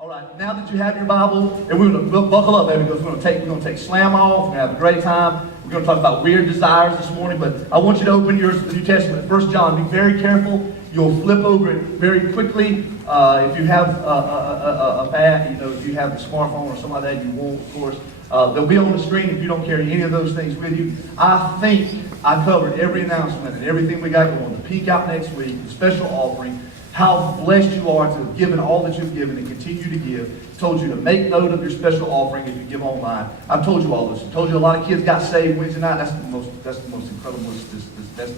All right, now that you have your Bible, and we're going to buckle up, baby, because we're going to take slam off. We're going to have a great time. We're going to talk about weird desires this morning, but I want you to open yours to the New Testament, 1 John. Be very careful. You'll flip over it very quickly. If you have a pad, if you have the smartphone or something like that, you won't, of course. They'll be on the screen if you don't carry any of those things with you. I think I covered every announcement and everything we got going. The peak out next week, the special offering, how blessed you are to have given all that you've given and continue to give. Told you to make note of your special offering if you give online. I've told you all this. I told you a lot of kids got saved Wednesday night. That's the most incredible, best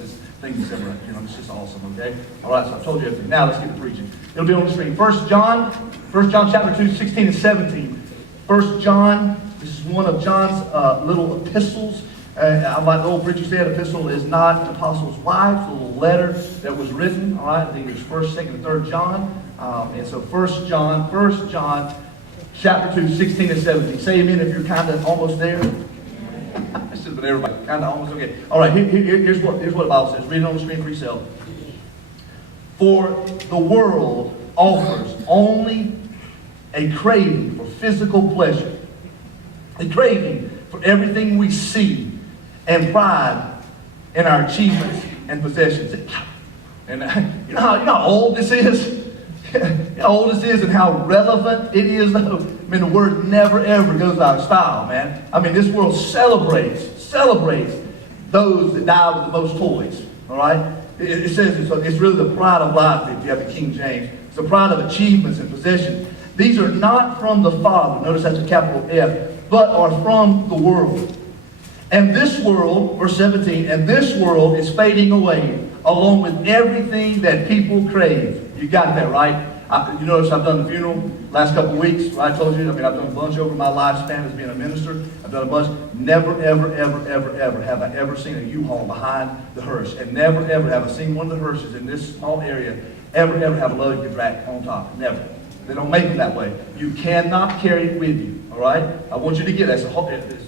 thing that's ever, it's just awesome, okay? All right, so I've told you everything. Now let's get to preaching. It'll be on the screen. 1 John chapter 2, 16 and 17. 1 John, this is one of John's little epistles. Like the old preacher said, epistle is not an apostle's wife. It's a little letter that was written. All right, I think it's 1st, 2nd, and 3rd John. And so 1 John, chapter 2, 16 and 17. Say amen if you're kind of almost there. I should have been everybody. Kind of almost okay. All right, here's what the Bible says. Read it on the screen for yourself. For the world offers only a craving for physical pleasure, a craving for everything we see, and pride in our achievements and possessions. And you know how old this is? How old this is and how relevant it is, though. I mean, the word never, ever goes out of style, man. I mean, this world celebrates those that die with the most toys, all right? It says it's really the pride of life, if you have the King James. It's the pride of achievements and possessions. These are not from the Father, notice that's a capital F, but are from the world. And this world, verse 17, and this world is fading away along with everything that people crave. You got that, right? You notice I've done the funeral last couple of weeks. Right? I told you, I've done a bunch over my lifespan as being a minister. I've done a bunch. Never, ever, ever, ever, ever have I ever seen a U-Haul behind the hearse. And never, ever have I seen one of the hearses in this small area ever have a luggage rack on top. Never. They don't make them that way. You cannot carry it with you. All right? I want you to get that.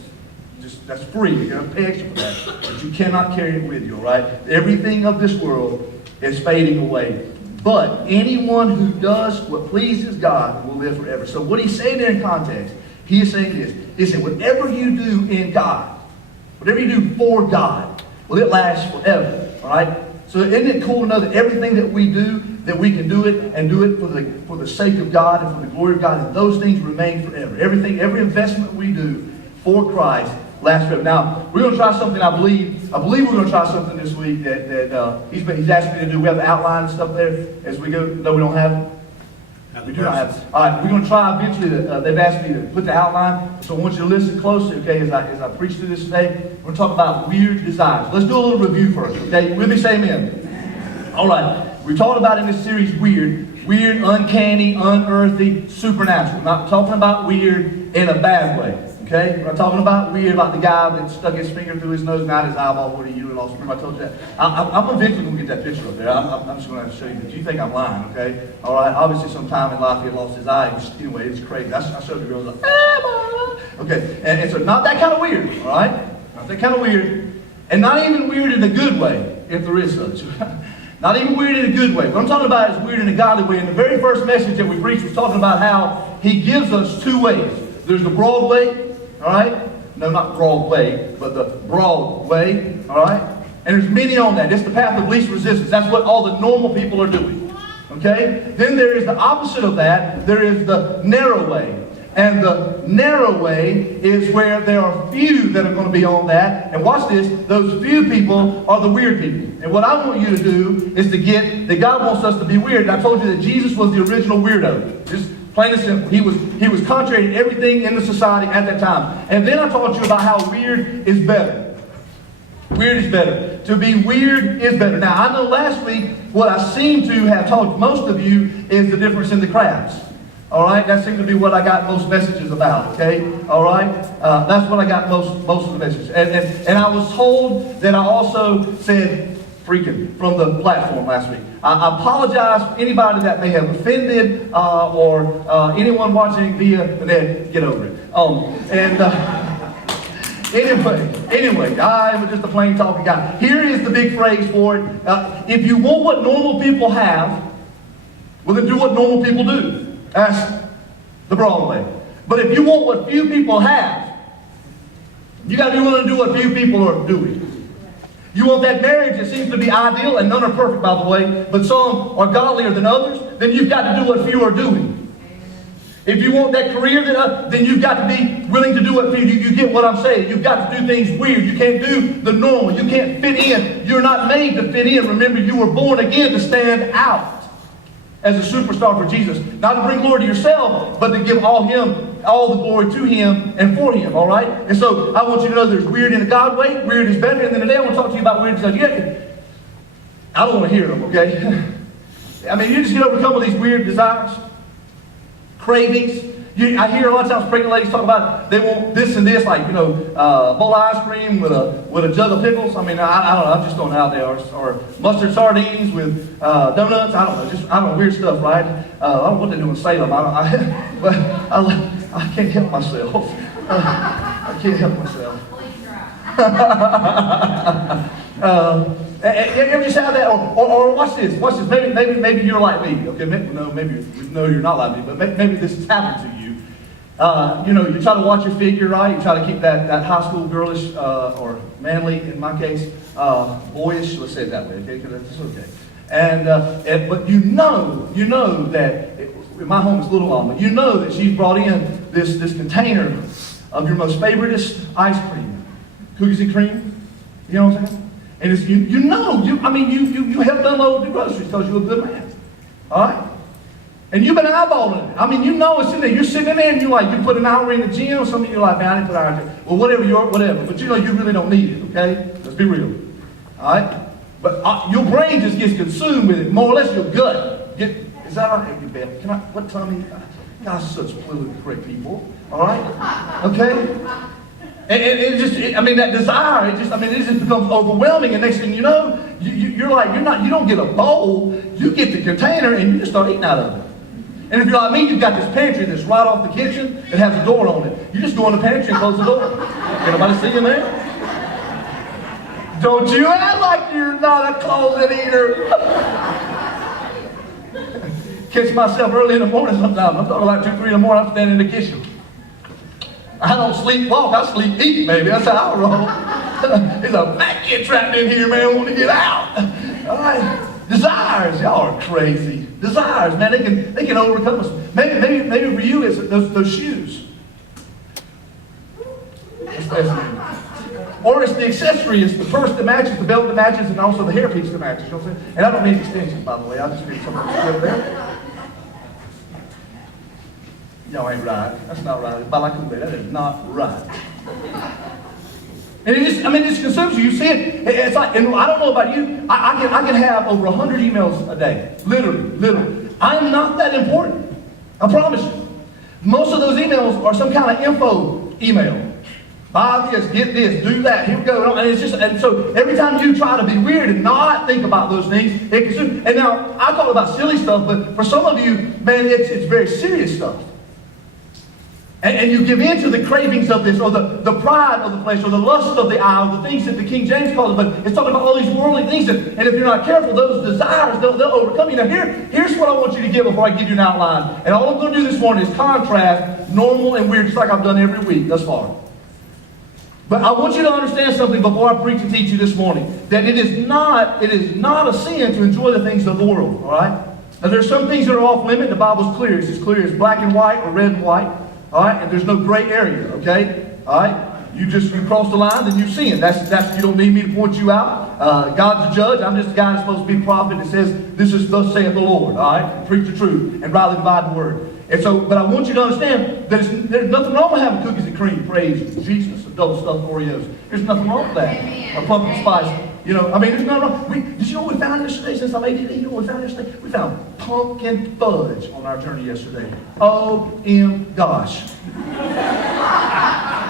That's free. You're going to pay extra for that. But you cannot carry it with you. All right? Everything of this world is fading away. But anyone who does what pleases God will live forever. So what he's saying there in context, he is saying this. He's saying whatever you do in God, whatever you do for God, well, it lasts forever. All right? So isn't it cool to know that everything that we do, that we can do it and do it for the sake of God and for the glory of God, and those things remain forever. Every investment we do for Christ lasts forever. Now, we're going to try something, I believe we're going to try something this week that he's asked me to do. We have the outline and stuff there as we go. No, we don't have it. We do not have it. All right, we're going to try eventually. They've asked me to put the outline, so I want you to listen closely, okay, as I preach through this today. We're going to talk about weird desires. Let's do a little review first, okay? With me, say amen. All right, we're talking about in this series weird, uncanny, unearthly, supernatural. We're not talking about weird in a bad way. Okay? We're not talking about weird, about the guy that stuck his finger through his nose and out his eyeball. What are you? Lost. Remember I told you that? I'm eventually going to get that picture up there. I'm just going to have to show you that. You think I'm lying, okay? All right? Obviously, sometime in life he had lost his eye. Anyway, it's crazy. I showed the girls like, okay? And so not that kind of weird, all right? Not that kind of weird. And not even weird in a good way, if there is such. Not even weird in a good way. What I'm talking about is weird in a godly way. And the very first message that we preached was talking about how he gives us two ways. There's the broad way. All right? No, not Broadway, but the broad way. All right? And there's many on that. It's the path of least resistance. That's what all the normal people are doing. Okay? Then there is the opposite of that. There is the narrow way. And the narrow way is where there are few that are going to be on that. And watch this. Those few people are the weird people. And what I want you to do is to get that God wants us to be weird. And I told you that Jesus was the original weirdo. Just plain and simple. He was contrary to everything in the society at that time. And then I taught you about how weird is better. Weird is better. To be weird is better. Now, I know last week what I seem to have taught most of you is the difference in the crafts. All right? That seemed to be what I got most messages about. Okay? All right? That's what I got most of the messages. And I was told that I also said freaking from the platform last week. I apologize for anybody that may have offended or anyone watching via the net. Get over it. Anyway, I am just a plain talking guy. Here is the big phrase for it. If you want what normal people have, well then do what normal people do. That's the broad way. But if you want what few people have, you got to be willing to do what few people are doing. You want that marriage that seems to be ideal, and none are perfect, by the way, but some are godlier than others, then you've got to do what few are doing. If you want that career, then you've got to be willing to do what few. You get what I'm saying. You've got to do things weird. You can't do the normal. You can't fit in. You're not made to fit in. Remember, you were born again to stand out as a superstar for Jesus. Not to bring glory to yourself, but to give all the glory to Him and for Him, all right? And so I want you to know there's weird in a God way. Weird is better. And then today I want to talk to you about weird stuff. I don't want to hear them, okay? I mean, you just get overcome with these weird desires, cravings. I hear a lot of times pregnant ladies talk about they want this and this, like, bowl of ice cream with a jug of pickles. I mean, I don't know. I'm just throwing it out there. Or mustard sardines with donuts. I don't know. Weird stuff, right? I don't know what they do in Salem. But I can't help myself. I can't help myself. Ever just have that? Or watch this. Watch this. Maybe you're like me. Okay, maybe you're not like me, but maybe this has happened to you. You try to watch your figure, right? You try to keep that high school girlish or manly, in my case, boyish. Let's say it that way, okay? Because that's okay. But you know that in my home is Little Mama. You know that she's brought in this container of your most favoriteest ice cream, cookies and cream. You know what I'm saying? And it's, you helped unload the groceries because you're a good man. All right? And you've been eyeballing it. I mean, you know it's in there. You're sitting in there and you put an hour in the gym. Some of you are like, man, I didn't put an hour in the gym. Well, whatever. But you really don't need it, okay? Let's be real. All right? But your brain just gets consumed with it. More or less your gut. Is that all right? Hey, Beth, what tummy? Gosh, such fluid, great people. All right? Okay? And that desire, it just becomes overwhelming. And next thing you know, you don't get a bowl, you get the container and you just start eating out of it. And if you're like me, you've got this pantry that's right off the kitchen. It has a door on it. You just go in the pantry and close the door. Anybody see in there? Don't you act like you're not a closet eater. Catch myself early in the morning sometimes. I'm talking like 2, 3 in the morning. I'm standing in the kitchen. I don't sleepwalk, I sleep eat, baby. That's how I roll. There's a fat kid trapped in here, man, wanting to get out. All right. Desires, y'all are crazy. Desires, man, they can overcome us. Maybe for you it's those shoes. Or it's the accessory, it's the purse that matches, the belt that matches, and also the hairpiece that matches. You know what I'm saying? And I don't need extensions, by the way. I just need something to slip there. Y'all ain't right. That's not right. That is not right. And it just consumes you. You see it. It's like, and I don't know about you. I can have over 100 emails a day. Literally. I'm not that important. I promise you. Most of those emails are some kind of info email. Buy this, get this, do that. Here we go. And so every time you try to be weird and not think about those things, it consumes. And now I talk about silly stuff, but for some of you, man, it's very serious stuff. And you give in to the cravings of this, or the pride of the flesh, or the lust of the eye, or the things that the King James calls it. But it's talking about all these worldly things. And if you're not careful, those desires, they'll overcome you. Now here's what I want you to get before I give you an outline. And all I'm going to do this morning is contrast normal and weird, just like I've done every week thus far. But I want you to understand something before I preach and teach you this morning. That it is not a sin to enjoy the things of the world. All right? Now there's some things that are off limit. The Bible's clear. It's as clear as black and white or red and white. All right, and there's no gray area, okay? All right, you cross the line, then you sin. That's you don't need me to point you out. God's the judge. I'm just a guy that's supposed to be a prophet that says, this is thus saith the Lord, all right? Preach the truth and rightly divide the word. And so, but I want you to understand that there's nothing wrong with having cookies and cream, praise Jesus, or double stuffed Oreos. There's nothing wrong with that. Amen. Or pumpkin spice. There's nothing wrong. Did you know what we found yesterday since I'm 18? You know what we found yesterday? We found pumpkin fudge on our journey yesterday. Gosh.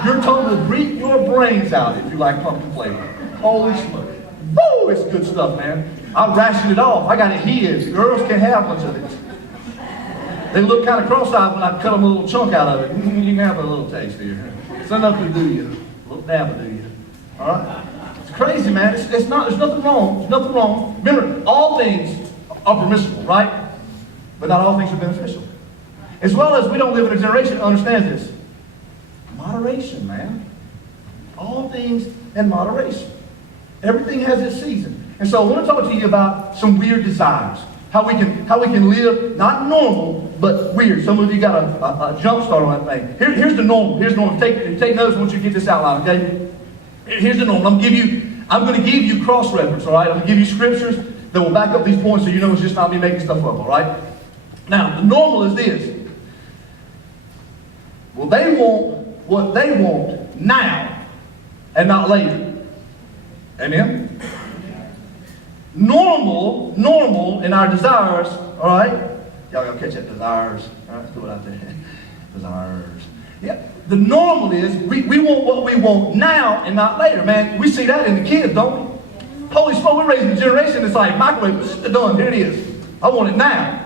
Your tongue will beat your brains out if you like pumpkin flavor. Holy smoke. Woo! It's good stuff, man. I rationed it off. I got it hid. The girls can't have much of it. They look kind of cross-eyed when I cut them a little chunk out of it. You can have a little taste here. It's enough to do you. A little dab will do you. All right? It's crazy, man. There's nothing wrong. There's nothing wrong. Remember, all things are permissible, right? But not all things are beneficial. As well as we don't live in a generation that understands this. Moderation, man. All things in moderation. Everything has its season. And so I want to talk to you about some weird desires. How we can live, not normal, but weird. Some of you got a jump start on that thing. Here's the normal. Here's the normal. Take notes once you get this outline, okay? Here's the normal. I'm going to give you cross-reference, all right? I'm going to give you scriptures that will back up these points so you know it's just not me making stuff up, all right? Now, the normal is this. Well, they want what they want now and not later. Amen? Normal in our desires, all right? Y'all catch that, desires. All right, let's do it out there. Desires. Yeah. The normal is we want what we want now and not later, man. We see that in the kids, don't we? Holy smoke, we're raising a generation that's like microwave, it's done, here it is. I want it now.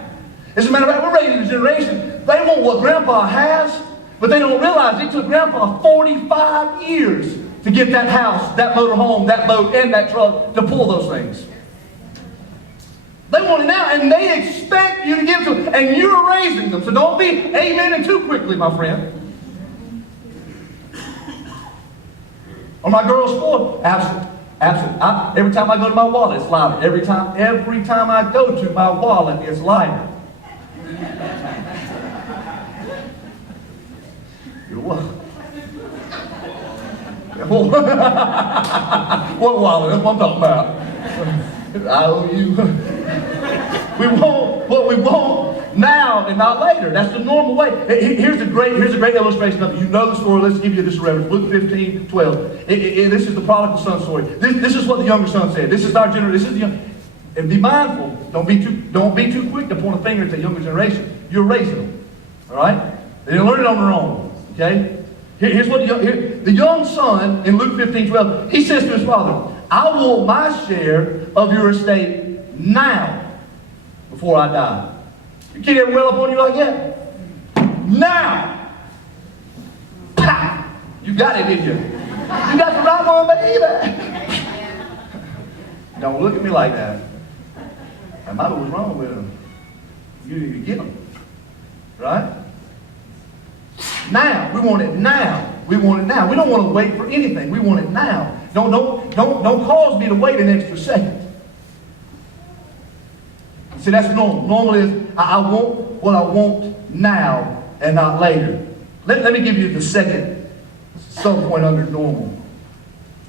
As a matter of fact, we're raising a generation, they want what grandpa has, but they don't realize it took grandpa 45 years to get that house, that motor home, that boat, and that truck to pull those things. They want it now, and they expect you to give it to them, and you're raising them. So don't be amening too quickly, my friend. Are my girls spoiled? Absolutely. Every time I go to my wallet, it's louder. Every time I go to my wallet, it's lighter. You're welcome. What wallet? That's what I'm talking about. I owe you. We want what we want now and not later. That's the normal way. Here's a great illustration of it. You know the story. Let's give you this reference. Luke 15:12. This is the prodigal son story. This is what the younger son said. This is our generation. This is the young. And be mindful. Don't be too quick to point a finger at the younger generation. You're raising them. All right? They didn't learn it on their own. Okay? Here's what the young son in Luke 15:12. He says to his father, "I want my share of your estate now, before I die." Your kid ever well up on you like that? Now! Ha! You got it, did you? You got the right one, baby! Don't look at me like that. That might be what's wrong with them. You need to get them. Right? Now. We want it now. We want it now. We don't want to wait for anything. We want it now. Don't cause me to wait an extra second. See, that's normal. Normal is I want what I want now and not later. Let me give you the second sub-point under normal.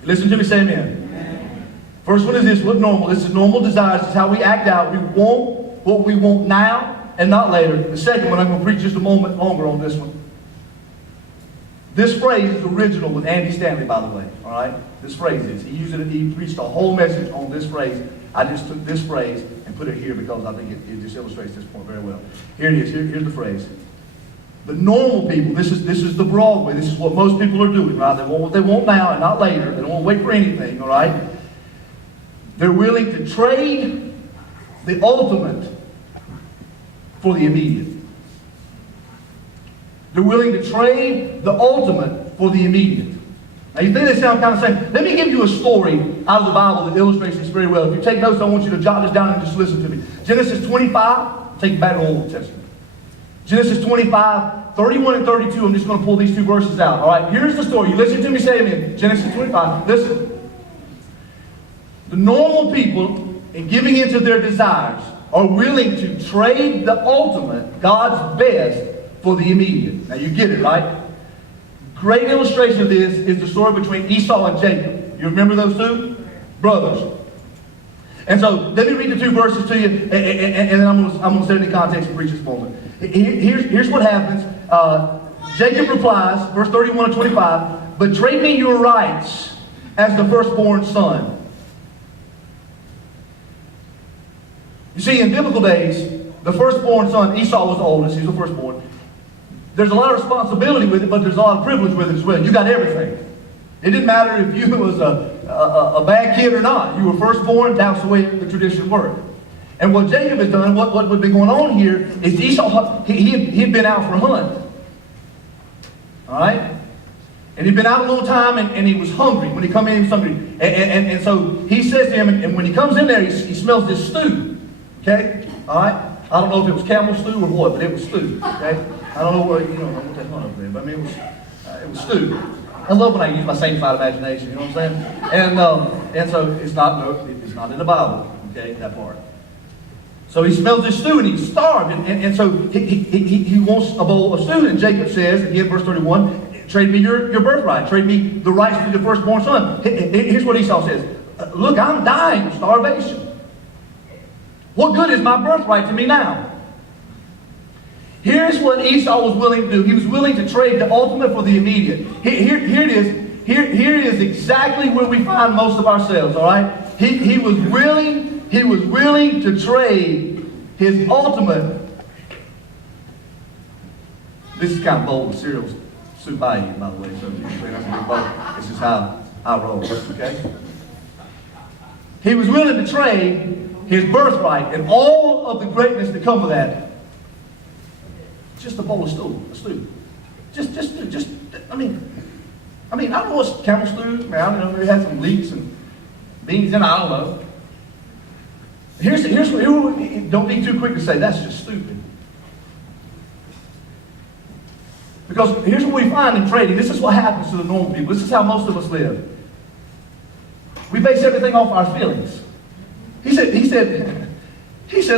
Listen to me, say amen. First one is this, what normal? This is normal desires. This is how we act out. We want what we want now and not later. The second one, I'm going to preach just a moment longer on this one. This phrase is original with Andy Stanley, by the way. All right? This phrase is. He preached a whole message on this phrase. I just took this phrase and put it here because I think it just illustrates this point very well. Here it is. Here's the phrase. The normal people, this is the broad way. This is what most people are doing, right? They want what they want now and not later. They don't want to wait for anything, all right? They're willing to trade the ultimate for the immediate. They're willing to trade the ultimate for the immediate. Now you think they sound kind of the same. Let me give you a story out of the Bible that illustrates this very well. If you take notes, I want you to jot this down and just listen to me. Genesis 25, take it back to the Old Testament. Genesis 25, 31 and 32, I'm just going to pull these two verses out. All right, here's the story. You listen to me, say amen. Genesis 25, listen. The normal people, in giving into their desires, are willing to trade the ultimate, God's best, for the immediate. Now you get it, right? Great illustration of this is the story between Esau and Jacob. You remember those two? Brothers. And so let me read the two verses to you, and then I'm going to set it in context and preach this moment. Here's what happens. Jacob replies, verse 31 and 25, "But trade me your rights as the firstborn son." You see, in biblical days, the firstborn son, Esau was the oldest, he's the firstborn. There's a lot of responsibility with it, but there's a lot of privilege with it as well. You got everything. It didn't matter if you was a bad kid or not. You were firstborn, that's the way the tradition worked. And what Jacob has done, what would be going on here, is Esau, he'd been out for a hunt. All right? And he'd been out a long time, and he was hungry. When he come in, he was hungry. And so he says to him, and when he comes in there, he smells this stew. Okay? All right? I don't know if it was camel stew or what, but it was stew. Okay? I don't know what, you know, I want that hunt up there, but I mean, it was stew. I love when I use my sanctified imagination, you know what I'm saying? And so it's not in the Bible, okay, that part. So he smells this stew and he's starved, and so he wants a bowl of stew, and Jacob says, again, verse 31, trade me your birthright, trade me the rights to the firstborn son. Here's what Esau says, look, I'm dying of starvation. What good is my birthright to me now? Here's what Esau was willing to do. He was willing to trade the ultimate for the immediate. Here it is. Here is exactly where we find most of ourselves, all right? He was willing to trade his ultimate. This is kind of bold with cereal soup I eat, by the way, so that's a bit bold. This is how I roll, okay? He was willing to trade his birthright and all of the greatness that come with that. Just a bowl of stew. I don't know what's camel stew. I don't know, maybe it had some leeks and beans in it, I don't know. Here's what, don't be too quick to say, that's just stupid. Because here's what we find in trading. This is what happens to the normal people. This is how most of us live. We base everything off our feelings. He said,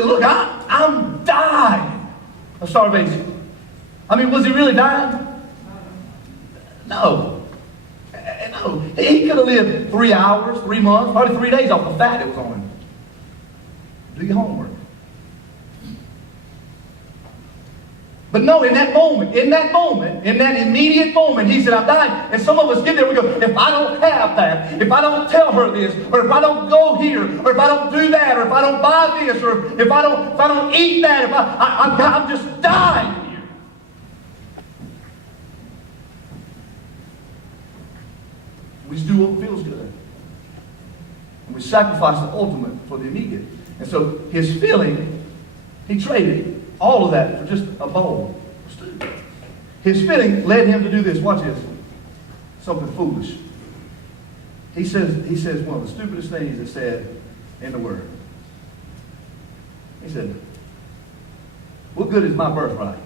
look, I'm dying of starvation. I mean, was he really dying? No. No. He could have lived 3 hours, 3 months, probably 3 days off the fat that was on him. Do your homework. But no, in that immediate moment, he said, I'm dying. And some of us get there, we go, if I don't have that, if I don't tell her this, or if I don't go here, or if I don't do that, or if I don't buy this, or if I don't eat that, if I'm just dying here. We just do what feels good. And we sacrifice the ultimate for the immediate. And so his feeling, he traded all of that for just a bowl of stew. His feeling led him to do this. Watch this. Something foolish. He says one of the stupidest things that's said in the Word. He said, what good is my birthright?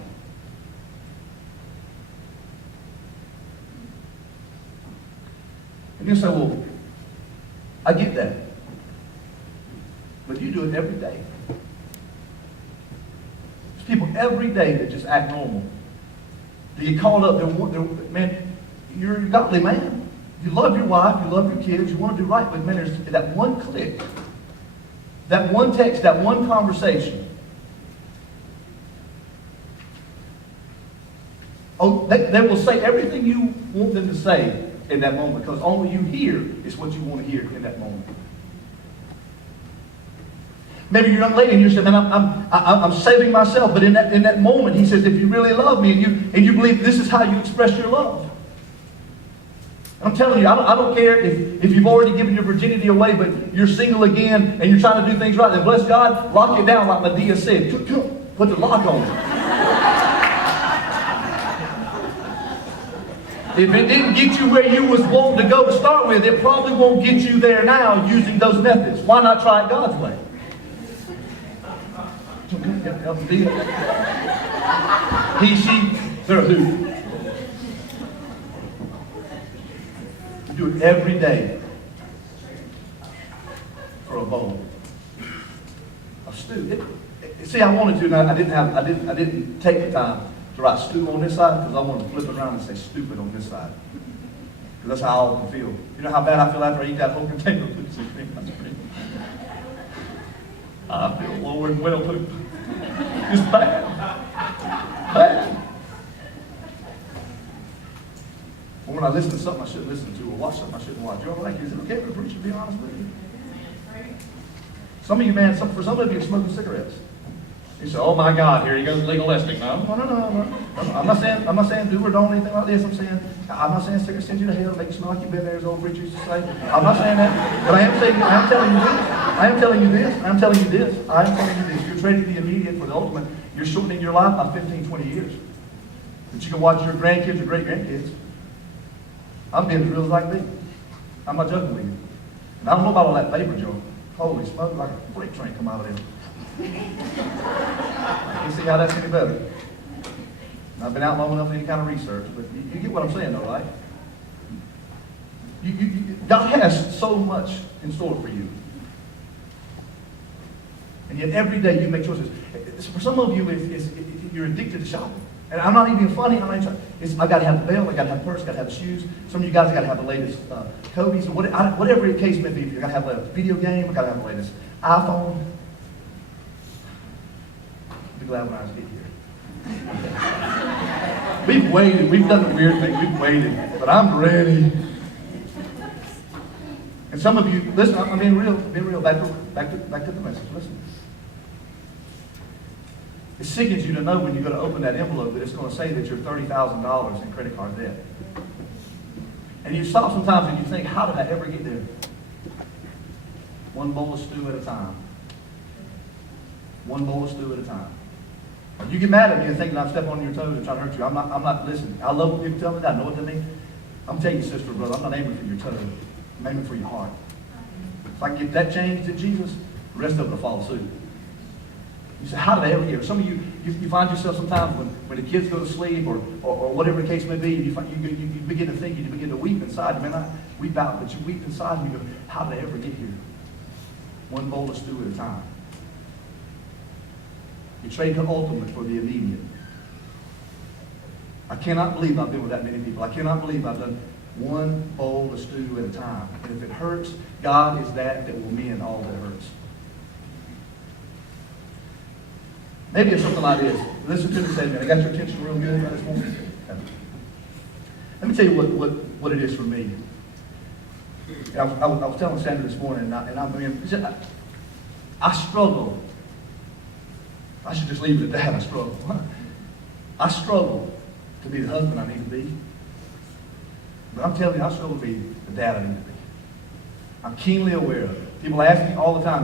And you say, well, I get that. But you do it every day. There's people every day that just act normal. They get caught up, man, you're a godly man. You love your wife, you love your kids, you want to do right, but man, there's that one click, that one text, that one conversation. Oh, they will say everything you want them to say in that moment, because only you hear is what you want to hear in that moment. Maybe you're a young lady and you're saying, man, I'm saving myself. But in that moment, he says, if you really love me and you believe this is how you express your love. I'm telling you, I don't care if you've already given your virginity away, but you're single again and you're trying to do things right. Then bless God, lock it down like Medea said. Put the lock on it. If it didn't get you where you was wanting to go to start with, it probably won't get you there now using those methods. Why not try it God's way? He, she, they're who. You do it every day for a bowl of stew. See, I wanted to, and I didn't take the time to write stew on this side because I wanted to flip it around and say stupid on this side. Because that's how I often feel. You know how bad I feel after I eat that whole container of poop? I feel lower and well poop. It's bad. Bad. Or when I listen to something I shouldn't listen to, or watch something I shouldn't watch. You know, like, is it okay for the preacher to be honest with you? Some of you, man, for some of you, are smoking cigarettes. You say, oh my God, here he goes legalistic. No. I'm not saying do or don't anything like this. I'm not saying cigarettes send you to hell, make you smell like you've been there, as old preachers used to say. I'm not saying that. But I am telling you this. You're trading the immediate for the ultimate. You're shortening your life by 15, 20 years. That you can watch your grandkids or great-grandkids. I'm being as real as I can be. I'm not joking with you. And I don't know about all that vapor joke. Holy smoke, like a freight train come out of there. You see how that's any better? And I've been out long enough for any kind of research, but you get what I'm saying, though, right? God has so much in store for you. And yet every day you make choices. For some of you, you're addicted to shopping. And I'm not even funny. I got to have the belt, I got to have the purse, I got to have the shoes. Some of you guys got to have the latest Kobe's, or whatever the case may be. You got to have the video game, I got to have the latest iPhone. I'll be glad when I get here. We've waited. We've done the weird thing. We've waited. But I'm ready. And some of you, listen, I'm being real. Back to the message. Listen. It sickens you to know when you're going to open that envelope that it's going to say that you're $30,000 in credit card debt. And you stop sometimes and you think, how did I ever get there? One bowl of stew at a time. One bowl of stew at a time. You get mad at me and think that I'm stepping on your toes and trying to hurt you. I'm not listening. I love when people tell me that. I know what they mean. I'm telling you, sister, brother, I'm not aiming for your toes. I'm aiming for your heart. If I can get that changed in Jesus, the rest of it will follow suit. You say, how did I ever get here? Some of you find yourself sometimes when the kids go to sleep or whatever the case may be, you begin to think, you begin to weep inside. You may not weep out, but you weep inside and you go, how did I ever get here? One bowl of stew at a time. You trade the ultimate for the immediate. I cannot believe I've been with that many people. I cannot believe I've done one bowl of stew at a time. And if it hurts, God is that will mend all that hurts. Maybe it's something like this. Listen to this statement. I got your attention real good this morning. Let me tell you what it is for me. I was telling Sandra this morning, I struggle. I should just leave it at that. I struggle. I struggle to be the husband I need to be. But I'm telling you, I struggle to be the dad I need to be. I'm keenly aware of it. People ask me all the time.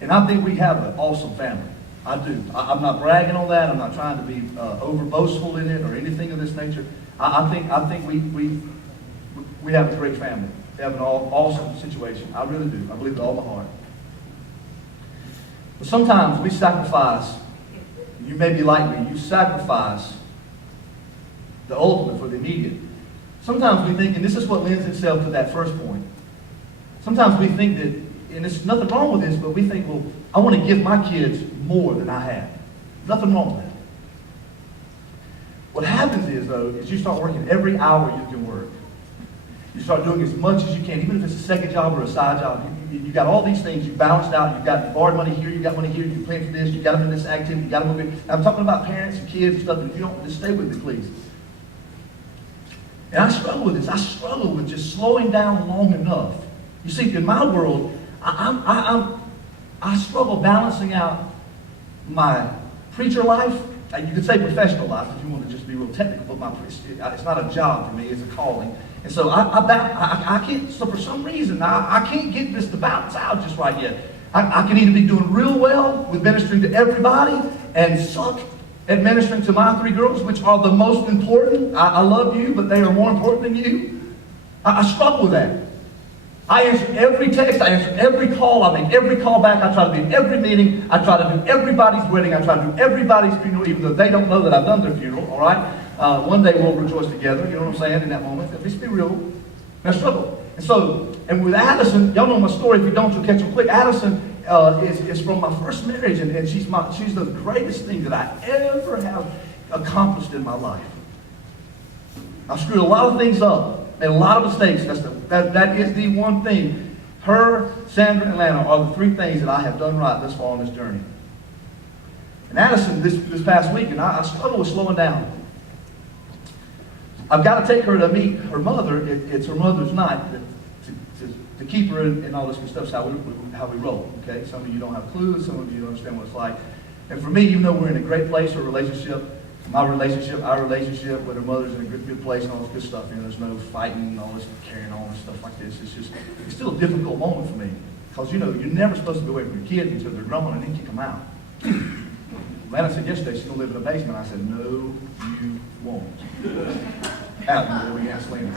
And I think we have an awesome family. I do. I'm not bragging on that. I'm not trying to be over boastful in it or anything of this nature. I think we have a great family. We have an awesome situation. I really do. I believe with all my heart. But sometimes we sacrifice. You may be like me. You sacrifice the ultimate for the immediate. Sometimes we think, and this is what lends itself to that first point. Sometimes we think that, and there's nothing wrong with this, but we think, well, I want to give my kids more than I have. Nothing wrong with that. What happens is, though, is you start working every hour you can work. You start doing as much as you can, even if it's a second job or a side job. You got all these things, you balanced out, you got borrowed money here, you got money here, you plan for this, you got them in this activity, you got them over here. I'm talking about parents and kids and stuff, and if you don't, just stay with me, please. And I struggle with this. I struggle with just slowing down long enough. You see, in my world, I struggle balancing out my preacher life. You could say professional life if you want to just be real technical, but it's not a job for me, it's a calling. And so I can't, so for some reason, I can't get this to balance out just right yet. I can either be doing real well with ministering to everybody and suck at ministering to my 3 girls, which are the most important. I love you, but they are more important than you. I struggle with that. I answer every text, I answer every call, I make every call back, I try to be in every meeting, I try to do everybody's wedding, I try to do everybody's funeral, even though they don't know that I've done their funeral, all right? One day we'll rejoice together, you know what I'm saying, in that moment. Let's be real. And I struggle. And with Addison, y'all know my story. If you don't, you'll catch them quick. Addison is from my first marriage, and she's the greatest thing that I ever have accomplished in my life. I've screwed a lot of things up. Made a lot of mistakes. That is the one thing. Her, Sandra, and Lana are the 3 things that I have done right thus far on this journey. And Addison, this past week, and I struggle with slowing down. I've got to take her to meet her mother. It's her mother's night to keep her in all this good stuff. That's how we roll. Okay, some of you don't have a clue. Some of you don't understand what it's like. And for me, even though we're in a great place, our relationship with her mother's in a good place and all this good stuff. You know, there's no fighting and all this carrying on and stuff like this. It's still a difficult moment for me. Because, you know, you're never supposed to be away from your kids until they're grown and then kick them out. Lana said yesterday she's going to live in the basement. I said, no, you won't. Out there we gasoline.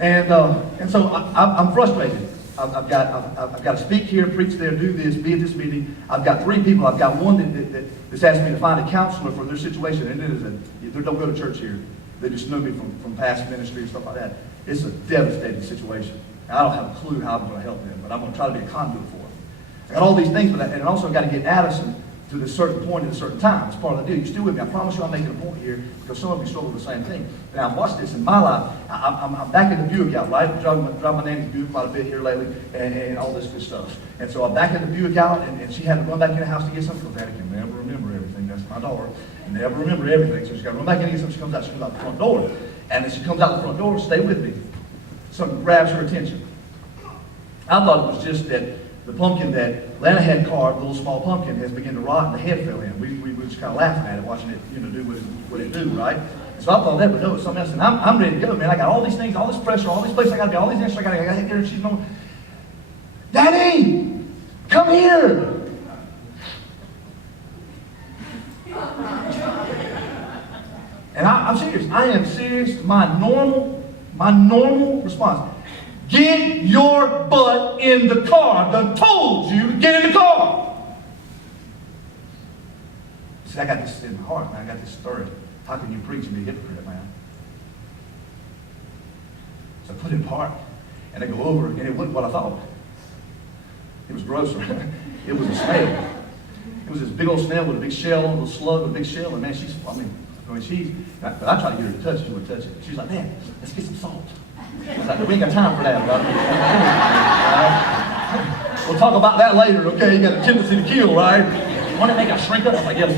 And so I'm frustrated. I've got to speak here, preach there, do this, be at this meeting. I've got 3 people. I've got one that's asked me to find a counselor for their situation, and they don't go to church here. They just know me from past ministry and stuff like that. It's a devastating situation. I don't have a clue how I'm going to help them, but I'm going to try to be a conduit for them. I got all these things, and I also got to get Addison to this certain point at a certain time. It's part of the deal. You still with me? I promise you I'm making a point here because some of you struggle with the same thing. Now, watch this. In my life, I'm back in the Buick out, right? Driving my nanny's Buick quite a bit here lately and all this good stuff. And so I'm back in the Buick out, and she had to run back in the house to get something because Daddy can never remember everything. That's my daughter. Never remember everything. So she's got to run back in and get something. She comes out the front door. And as she comes out the front door, stay with me. Something grabs her attention. I thought it was just that the pumpkin that Lana had carved, the little small pumpkin, has begun to rot and the head fell in. We were just kind of laughing at it, watching it, do what it do, right? And so I thought that, but no, it's something else. And I'm ready to go, man. I got all these things, all this pressure, all these places I got to be, all these answers I got to get there. And she's going, Daddy, come here. And I'm serious. I am serious. My normal response. Get your butt in the car. I done told you to get in the car. See, I got this in my heart, man. I got this thirst. How can you preach and be a hypocrite, man? So I put in park, and I go over, and it wasn't what I thought. It was grosser. It was a snail. It was this big old snail with a big shell on, a slug with a big shell, and man, but I tried to get her to touch it. She wouldn't touch it. She's like, Dad, let's get some salt. I was like, we ain't got time for that, brother. We'll talk about that later, okay? You got a tendency to kill, right? You want to make a shrink up? I'm like, yeah.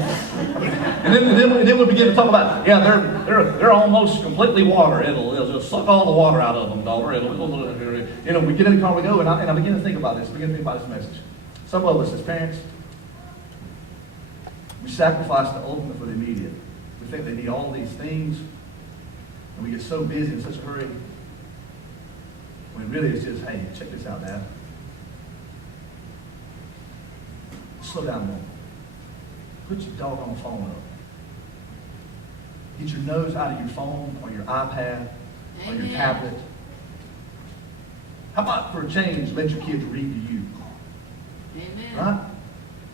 And then we'll begin to talk about, yeah, they're almost completely water. It'll just suck all the water out of them, daughter. We get in the car, we go, and I begin to think about this. Message. Some of us as parents, we sacrifice the ultimate for the immediate. We think they need all these things, and we get so busy in such a hurry. When really it's just, hey, check this out, Dad. Slow down a moment. Put your doggone phone up. Get your nose out of your phone or your iPad or your tablet. How about, for a change, let your kids read to you? Amen. Right?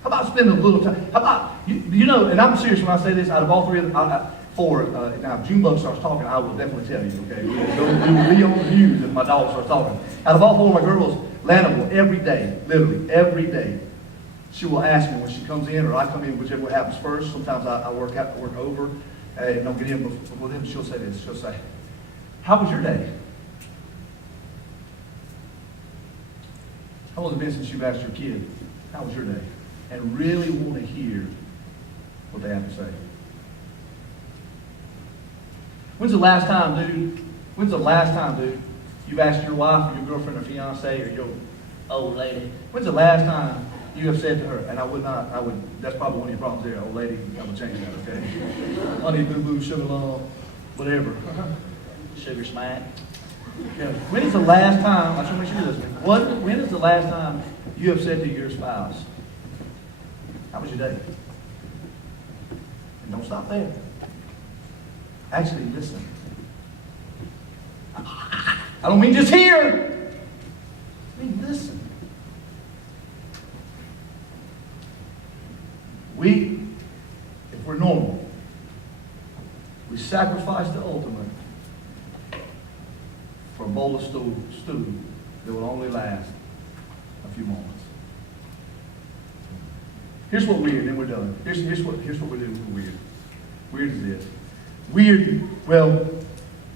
How about spending a little time? How about, and I'm serious when I say this, out of all 3 of them, 4, now if Junebug starts talking, I will definitely tell you, okay? We will be on the news if my dog starts talking. Out of all 4 of my girls, Lana will every day, literally every day, she will ask me when she comes in or I come in, whichever happens first. Sometimes I work over and don't get in before them. She'll say this. She'll say, how was your day? How long has it been since you've asked your kid, how was your day? And really want to hear what they have to say. When's the last time, dude, you've asked your wife or your girlfriend or fiance or your old lady, when's the last time you have said to her, and that's probably one of your problems there, old lady, I'm going to change that, okay? Honey, boo-boo, sugar love, whatever. Sugar smack. Yeah. When is the last time, I just want to make sure you're listening, when is the last time you have said to your spouse, how was your day? And don't stop there. Actually, listen. I don't mean just hear. I mean listen. If we're normal, we sacrifice the ultimate for a bowl of stew that will only last a few moments. Here's what weird, and we're done. Here's what we do with weird. Weird is this. Weird, well,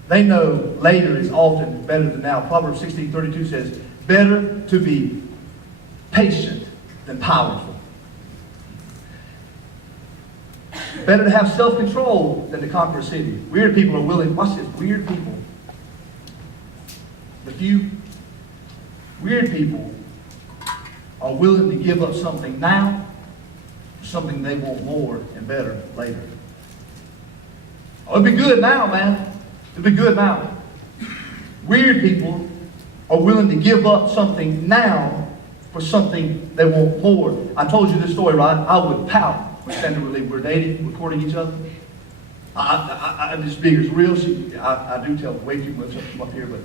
they know later is often better than now. Proverbs 16:32 says, better to be patient than powerful. Better to have self-control than to conquer a city. Weird people are willing, watch this, weird people. Weird people are willing to give up something now for something they want more and better later. Oh, it'd be good now, man. It'd be good now. Weird people are willing to give up something now for something they want more. I told you this story, right? I would pout when Sandra would leave. We're dating, we're courting each other. I'm just big as real. I do tell way too much up here, but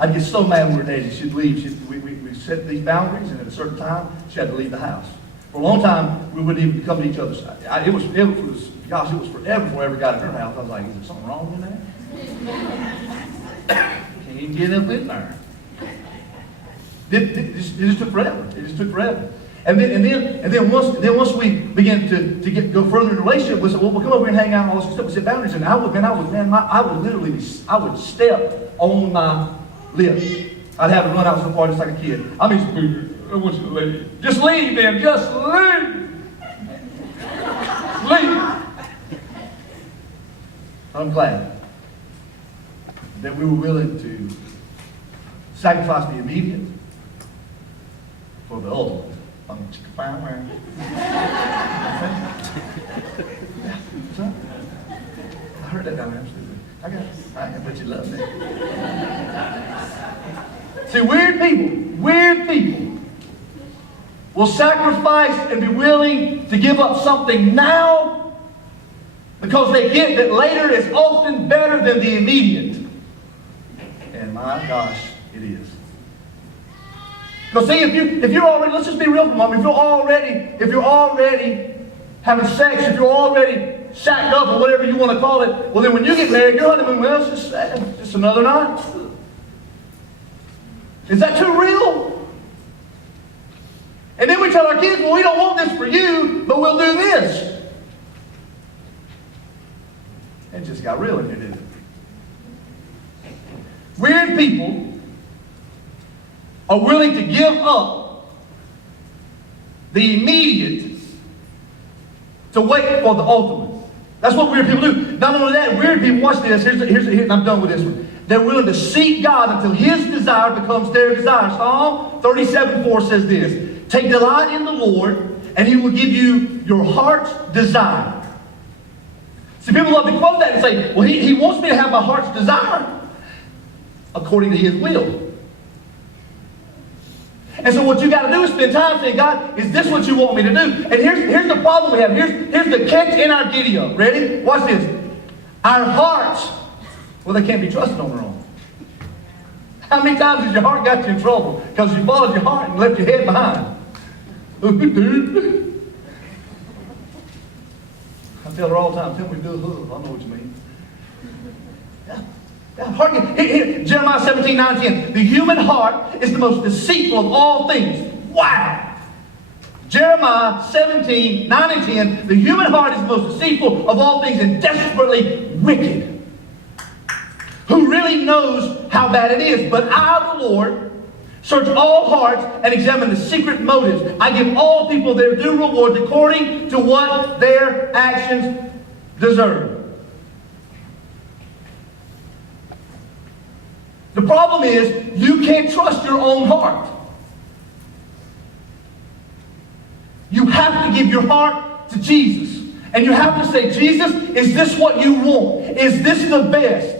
I'd get so mad when we were dating. She'd leave. We set these boundaries, and at a certain time, she had to leave the house. For a long time, we wouldn't even come to each other's side. It was forever before I ever got in her house. I was like, is there something wrong in there? Can't even get up in there. It just took forever. It just took forever. And then once we began to go further in the relationship, we said, well, we'll come over and hang out and all this stuff. We set boundaries, and I would step on my lip. I'd have to run out so far just like a kid. I mean, I want you to leave. Just leave, then. Just leave. Leave. I'm glad that we were willing to sacrifice the immediate for the ultimate. I heard that down there. I bet you love that. See, weird people will sacrifice and be willing to give up something now because they get that later is often better than the immediate. And my gosh, it is. Because see, if you're already, let's just be real for a moment, if you're already having sex, if you're already shacked up or whatever you want to call it, well then when you get married, your honeymoon, well, it's just another night. Is that too real? And then we tell our kids, well, we don't want this for you, but we'll do this. It just got real in here, didn't it? Weird people are willing to give up the immediate to wait for the ultimate. That's what weird people do. Not only that, weird people, watch this. Here's I'm done with this one. They're willing to seek God until His desire becomes their desire. Psalm 37:4 says this: take delight in the Lord, and He will give you your heart's desire. See, people love to quote that and say, well, he wants me to have my heart's desire according to His will. And so what you got to do is spend time saying, God, is this what you want me to do? And here's the problem we have. Here's the catch in our giddy-up. Ready? Watch this. Our hearts, well, they can't be trusted on their own. How many times has your heart got you in trouble because you followed your heart and left your head behind? I tell her all the time, tell me to do a hook. I know what you mean. Jeremiah 17:9-10. The human heart is the most deceitful of all things. Wow! Jeremiah 17:9-10. The human heart is the most deceitful of all things and desperately wicked. Who really knows how bad it is? But I, the Lord, search all hearts and examine the secret motives. I give all people their due rewards according to what their actions deserve. The problem is, you can't trust your own heart. You have to give your heart to Jesus. And you have to say, Jesus, is this what you want? Is this the best?